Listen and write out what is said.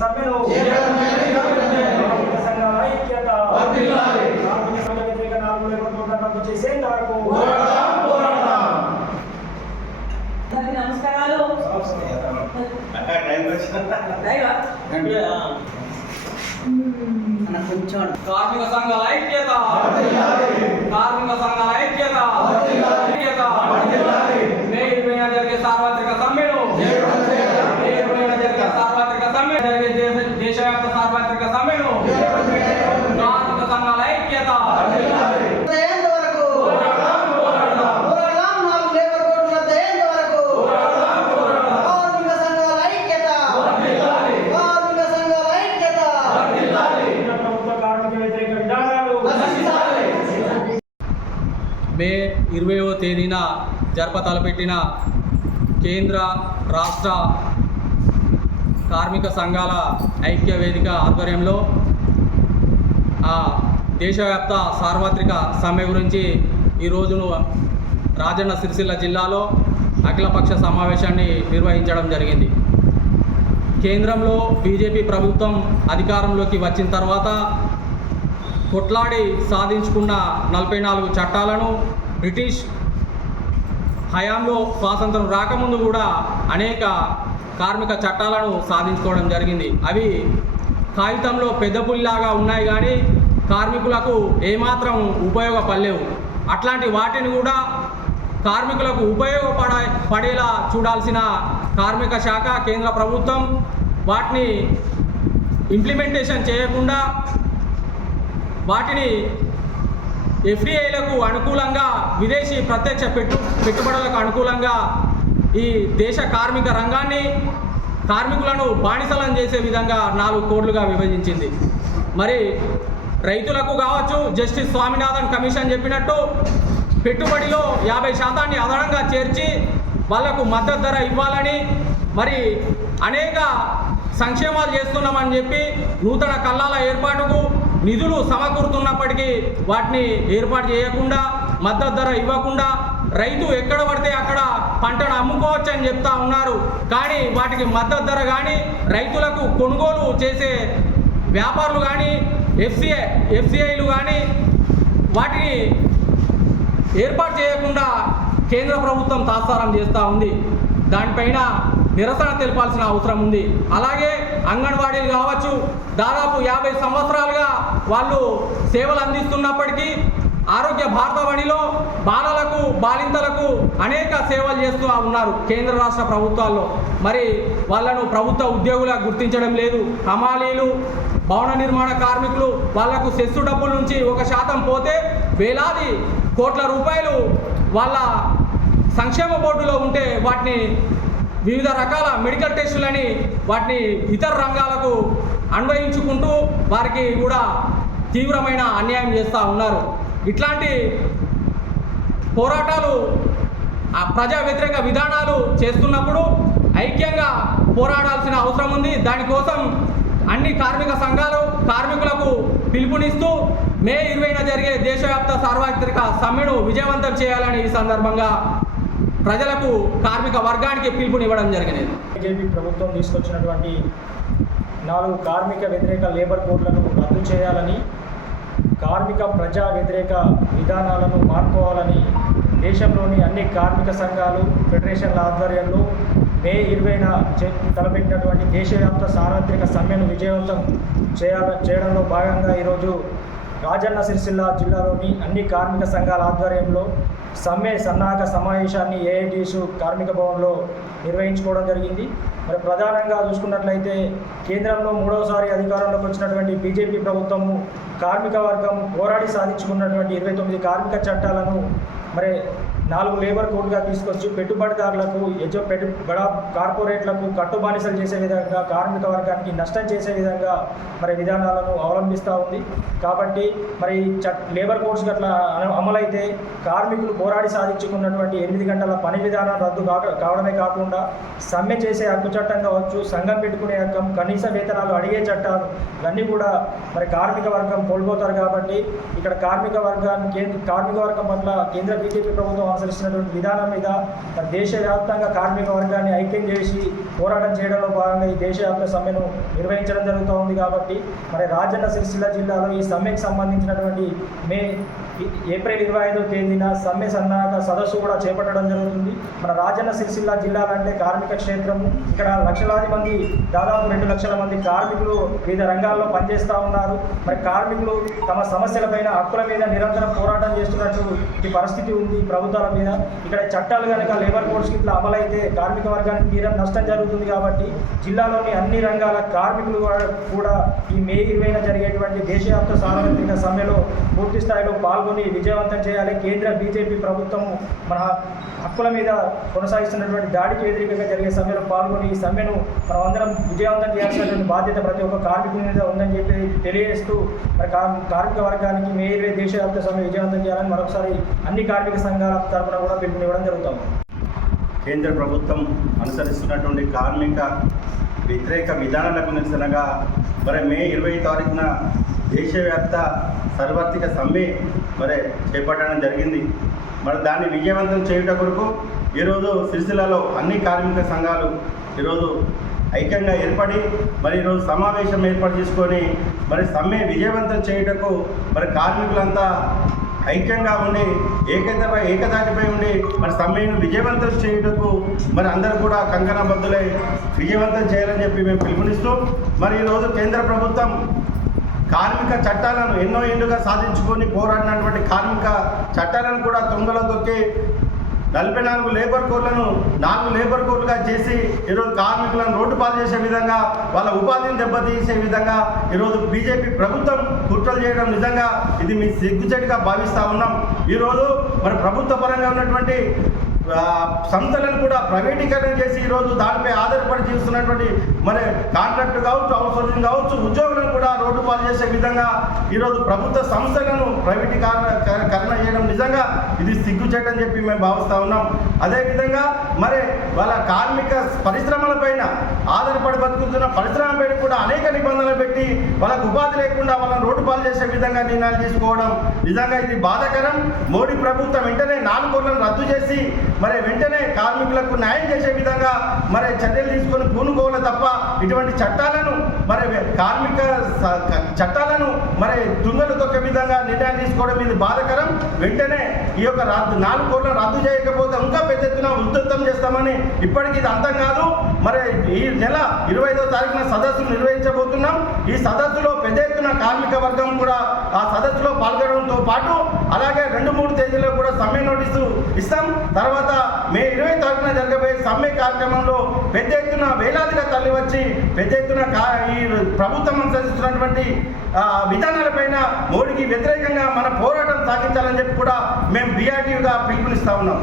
సభ్యులు సంఘాల ఐక్యత కార్మిక సంఘ వ్యతిరేక నాలుగు లేకుండా చేసేంత వరకు కార్మిక సంఘాల ఐక్యత. కార్మిక సంఘాల ఐక్యత. మే ఇరవైవ తేదీన జరప తలపెట్టిన కేంద్ర రాష్ట్ర కార్మిక సంఘాల ఐక్య వేదిక ఆధ్వర్యంలో ఆ దేశవ్యాప్త సార్వత్రిక సమ్మె గురించి ఈ రాజన్న సిరిసిల్ల జిల్లాలో అఖిలపక్ష సమావేశాన్ని నిర్వహించడం జరిగింది. కేంద్రంలో బీజేపీ ప్రభుత్వం అధికారంలోకి వచ్చిన తర్వాత కొట్లాడి సాధించుకున్న నలభై నాలుగు చట్టాలను బ్రిటిష్ హయాంలో స్వాతంత్రం రాకముందు కూడా అనేక కార్మిక చట్టాలను సాధించుకోవడం జరిగింది. అవి కాగితంలో పెద్ద పుల్లిలాగా ఉన్నాయి కానీ కార్మికులకు ఏమాత్రం ఉపయోగపడలేవు. అట్లాంటి వాటిని కూడా కార్మికులకు ఉపయోగపడ పడేలా చూడాల్సిన కార్మిక శాఖ కేంద్ర ప్రభుత్వం వాటిని ఇంప్లిమెంటేషన్ చేయకుండా వాటిని ఎఫ్డిఐలకు అనుకూలంగా విదేశీ ప్రత్యక్ష పెట్టు పెట్టుబడులకు అనుకూలంగా ఈ దేశ కార్మిక రంగాన్ని కార్మికులను బానిసలం చేసే విధంగా నాలుగు కోడ్లుగా విభజించింది. మరి రైతులకు కావచ్చు జస్టిస్ స్వామినాథన్ కమిషన్ చెప్పినట్టు పెట్టుబడిలో యాభై శాతాన్ని అదనంగా చేర్చి వాళ్ళకు మద్దతు ధర ఇవ్వాలని మరి అనేక సంక్షేమాలు చేస్తున్నామని చెప్పి నూతన కల్లాల ఏర్పాటుకు నిధులు సమకూరుతున్నప్పటికీ వాటిని ఏర్పాటు చేయకుండా మద్దతు ధర ఇవ్వకుండా రైతు ఎక్కడ పడితే అక్కడ పంటను అమ్ముకోవచ్చు అని చెప్తా ఉన్నారు. కానీ వాటికి మద్దతు ధర కానీ రైతులకు కొనుగోలు చేసే వ్యాపారులు కానీ ఎఫ్సిఐ ఎఫ్సిఐలు కానీ వాటిని ఏర్పాటు చేయకుండా కేంద్ర ప్రభుత్వం తాత్సారం చేస్తూ ఉంది. దానిపైన నిరసన తెలపాల్సిన అవసరం ఉంది. అలాగే అంగన్వాడీలు కావచ్చు దాదాపు యాభై సంవత్సరాలుగా వాళ్ళు సేవలు అందిస్తున్నప్పటికీ ఆరోగ్య భారతవాణిలో బాలలకు బాలింతలకు అనేక సేవలు చేస్తూ ఉన్నారు కేంద్ర రాష్ట్ర ప్రభుత్వాల్లో. మరి వాళ్ళను ప్రభుత్వ ఉద్యోగులుగా గుర్తించడం లేదు. హమాలీలు భవన నిర్మాణ కార్మికులు వాళ్ళకు సెస్సు డబ్బుల నుంచి ఒక శాతం పోతే వేలాది కోట్ల రూపాయలు వాళ్ళ సంక్షేమ బోర్డులో ఉంటే వాటిని వివిధ రకాల మెడికల్ టెస్టులని వాటిని ఇతర రంగాలకు అన్వయించుకుంటూ వారికి కూడా తీవ్రమైన అన్యాయం చేస్తూ ఉన్నారు. ఇట్లాంటి పోరాటాలు ఆ ప్రజా వ్యతిరేక విధానాలు చేస్తున్నప్పుడు ఐక్యంగా పోరాడాల్సిన అవసరం ఉంది. దానికోసం అన్ని కార్మిక సంఘాలు కార్మికులకు పిలుపునిస్తూ మే ఇరవైన జరిగే దేశవ్యాప్త సార్వత్రిక సమ్మెను విజయవంతం చేయాలని ఈ సందర్భంగా ప్రజలకు కార్మిక వర్గానికి పిలుపునివ్వడం జరిగినది. బీజేపీ ప్రభుత్వం తీసుకొచ్చినటువంటి నాలుగు కార్మిక వ్యతిరేక లేబర్ కోడ్లను రద్దు చేయాలని కార్మిక ప్రజా వ్యతిరేక విధానాలను మార్చుకోవాలని దేశంలోని అన్ని కార్మిక సంఘాలు ఫెడరేషన్ల ఆధ్వర్యంలో మే ఇరవైన తలపెట్టినటువంటి దేశవ్యాప్త సార్వత్రిక సమ్మెను విజయవంతం చేయాల చేయడంలో భాగంగా ఈరోజు రాజన్న సిరిసిల్ల జిల్లాలోని అన్ని కార్మిక సంఘాల ఆధ్వర్యంలో సమ్మె సన్నాహక సమావేశాన్ని ఏఐటీసు కార్మిక భవన్లో నిర్వహించుకోవడం జరిగింది. మరి ప్రధానంగా చూసుకున్నట్లయితే కేంద్రంలో మూడవసారి అధికారంలోకి వచ్చినటువంటి బీజేపీ ప్రభుత్వము కార్మిక వర్గం పోరాడి సాధించుకున్నటువంటి ఇరవై తొమ్మిది కార్మిక చట్టాలను మరి నాలుగు లేబర్ కోడ్గా తీసుకొచ్చి పెట్టుబడిదారులకు యజ పెట్టు బడా కార్పొరేట్లకు కట్టుబానిసలు చేసే విధంగా కార్మిక వర్గానికి నష్టం చేసే విధంగా మరి విధానాలను అవలంబిస్తూ ఉంది. కాబట్టి మరి ఈ చట్ లేబర్ కోడ్స్ గట్ల అమలైతే కార్మికులు పోరాడి సాధించుకున్నటువంటి ఎనిమిది గంటల పని విధానం రద్దు కాక కావడమే కాకుండా సమ్మె చేసే హక్కు చట్టం కావచ్చు సంఘం పెట్టుకునే హక్కం కనీస వేతనాలు అడిగే చట్టాలు ఇవన్నీ కూడా మరి కార్మిక వర్గం కోల్పోతారు కాబట్టి ఇక్కడ కార్మిక వర్గాన్ని కేంద్ర కార్మిక వర్గం పట్ల కేంద్ర బీజేపీ ప్రభుత్వం అనుసరిస్తున్నటువంటి విధానం మీద దేశవ్యాప్తంగా కార్మిక వర్గాన్ని ఐక్యం చేసి పోరాటం చేయడంలో భాగంగా ఈ దేశవ్యాప్త సమ్మెను నిర్వహించడం జరుగుతూ ఉంది కాబట్టి మరి రాజన్న సిరిసిల్ల జిల్లాలో ఈ సమ్మెకు సంబంధించినటువంటి మే ఏప్రిల్ ఇరవై ఐదో తేదీన సమ్మె సన్నాహక సదస్సు కూడా చేపట్టడం జరుగుతుంది. మన రాజన్న సిరిసిల్ల జిల్లాలంటే కార్మిక క్షేత్రము. ఇక్కడ లక్షలాది మంది దాదాపు రెండు లక్షల మంది కార్మికులు వివిధ రంగాల్లో పనిచేస్తూ ఉన్నారు. మరి కార్మికులు తమ సమస్యలపైన హక్కుల మీద నిరంతరం పోరాటం చేస్తున్నట్టు ఈ పరిస్థితి ఉంది ప్రభుత్వాల మీద. ఇక్కడ చట్టాలు కనుక లేబర్ కోడ్స్ ఇట్లా అమలైతే కార్మిక వర్గానికి తీరం నష్టం జరుగుతుంది కాబట్టి జిల్లాలోని అన్ని రంగాల కార్మికులు కూడా- ఈ మే ఇరవైన జరిగేటువంటి దేశవ్యాప్త సార్వత్రిక సమ్మెలో పూర్తి స్థాయిలో పాల్గొని విజయవంతం చేయాలి. కేంద్ర బీజేపీ ప్రభుత్వం మన హక్కుల మీద కొనసాగిస్తున్నటువంటి దాడికి వ్యతిరేకంగా జరిగే సమ్మెలో పాల్గొని ఈ సమ్మెను మనం అందరం విజయవంతం చేయాల్సినటువంటి బాధ్యత ప్రతి ఒక్క కార్మికుల మీద ఉందని చెప్పి తెలియజేస్తూ మరి కార్మిక వర్గానికి మే ఇరవై దేశవ్యాప్త సమ్మె విజయవంతం చేయాలని మరొకసారి అన్ని కార్మిక సంఘాల తరఫున కూడా పిలుపునివ్వడం జరుగుతుంది. కేంద్ర ప్రభుత్వం అనుసరిస్తున్నటువంటి కార్మిక వ్యతిరేక విధానాలకు నిరసనగా మరి మే ఇరవై తారీఖున దేశవ్యాప్త సర్వార్థిక సమ్మె మరి చేపట్టడం జరిగింది. మరి దాన్ని విజయవంతం చేయుట కొరకు ఈరోజు సిరిసిల్లలో అన్ని కార్మిక సంఘాలు ఈరోజు ఐక్యంగా ఏర్పడి మరి ఈరోజు సమావేశం ఏర్పాటు చేసుకొని మరి సమ్మె విజయవంతం చేయుటకు మరి కార్మికులంతా ఐక్యంగా ఉండి ఏకతపై ఏకతాటిపై ఉండి మరి సమ్మెను విజయవంతం చేయుటకు మరి అందరూ కూడా కంకణబద్ధులై విజయవంతం చేయాలని చెప్పి మేము పిలుపునిస్తూ మరి ఈరోజు కేంద్ర ప్రభుత్వం కార్మిక చట్టాలను ఎన్నో ఏళ్ళుగా సాధించుకొని పోరాడినటువంటి కార్మిక చట్టాలను కూడా తొంగలో తొక్కి నలభై నాలుగు లేబర్ కోడ్లను నాలుగు లేబర్ కోడ్లుగా చేసి ఈరోజు కార్మికులను రోడ్డు పాలు చేసే విధంగా వాళ్ళ ఉపాధిని దెబ్బతీసే విధంగా ఈరోజు బీజేపీ ప్రభుత్వం కుట్రలు చేయడం నిజంగా ఇది మీ సిగ్గుచెట్టుగా భావిస్తూ ఉన్నాం. ఈరోజు మరి ప్రభుత్వ పరంగా ఉన్నటువంటి సంస్థలను కూడా ప్రైవేటీకరణ చేసి ఈరోజు దానిపై ఆధారపడి జీవిస్తున్నటువంటి మరి కాంట్రాక్ట్ కావచ్చు అవుట్సోర్సింగ్ కావచ్చు ఉద్యోగులను కూడా రోడ్డు పాలు చేసే విధంగా ఈరోజు ప్రభుత్వ సంస్థలను ప్రైవేటీకరణ కరణ నిజంగా ఇది సిగ్గు అని చెప్పి మేము భావిస్తూ ఉన్నాం. అదేవిధంగా మరి వాళ్ళ కార్మిక పరిశ్రమలపైన ఆధారపడి బతుకుతున్న పరిశ్రమలపైన కూడా అనేక నిబంధనలు పెట్టి వాళ్ళకు ఉపాధి లేకుండా వాళ్ళని రోడ్డు పాలు చేసే విధంగా నిర్ణయాలు తీసుకోవడం నిజంగా ఇది బాధాకరం. మోడీ ప్రభుత్వం వెంటనే నాలుగు కోట్లను రద్దు చేసి మరి వెంటనే కార్మికులకు న్యాయం చేసే విధంగా మరి చర్యలు తీసుకొని పూనుకోవాలి తప్ప ఇటువంటి చట్టాలను మరి కార్మిక చట్టాలను మరి దుంగలు తొక్కే విధంగా నిర్ణయం తీసుకోవడం ఇది బాధాకరం. వెంటనే ఈ యొక్క రద్దు నాలుగు కోట్ల రద్దు చేయకపోతే ఇంకా పెద్ద ఎత్తున ఉద్ధృతం చేస్తామని ఇప్పటికీ ఇది అంతం కాదు. మరి ఈ నెల ఇరవై ఐదో తారీఖున సదస్సు నిర్వహించబోతున్నాం. ఈ సదస్సులో పెద్ద ఎత్తున కార్మిక వర్గం కూడా ఆ సదస్సులో పాల్గొనడంతో పాటు అలాగే రెండు మూడు తేదీలో కూడా సమ్మె నోటీసు ఇస్తాం. తర్వాత మే ఇరవై తారీఖున జరగబోయే సమ్మె కార్యక్రమంలో పెద్ద ఎత్తున వేలాదిగా తల్లి వచ్చి పెద్ద ఎత్తున కా- ఈ ప్రభుత్వం అనుసరిస్తున్నటువంటి విధానాలపైన మోడీకి వ్యతిరేకంగా మన పోరాటం సాగించాలని చెప్పి కూడా మేము బీఆర్టీగా పిలుపునిస్తా ఉన్నాం.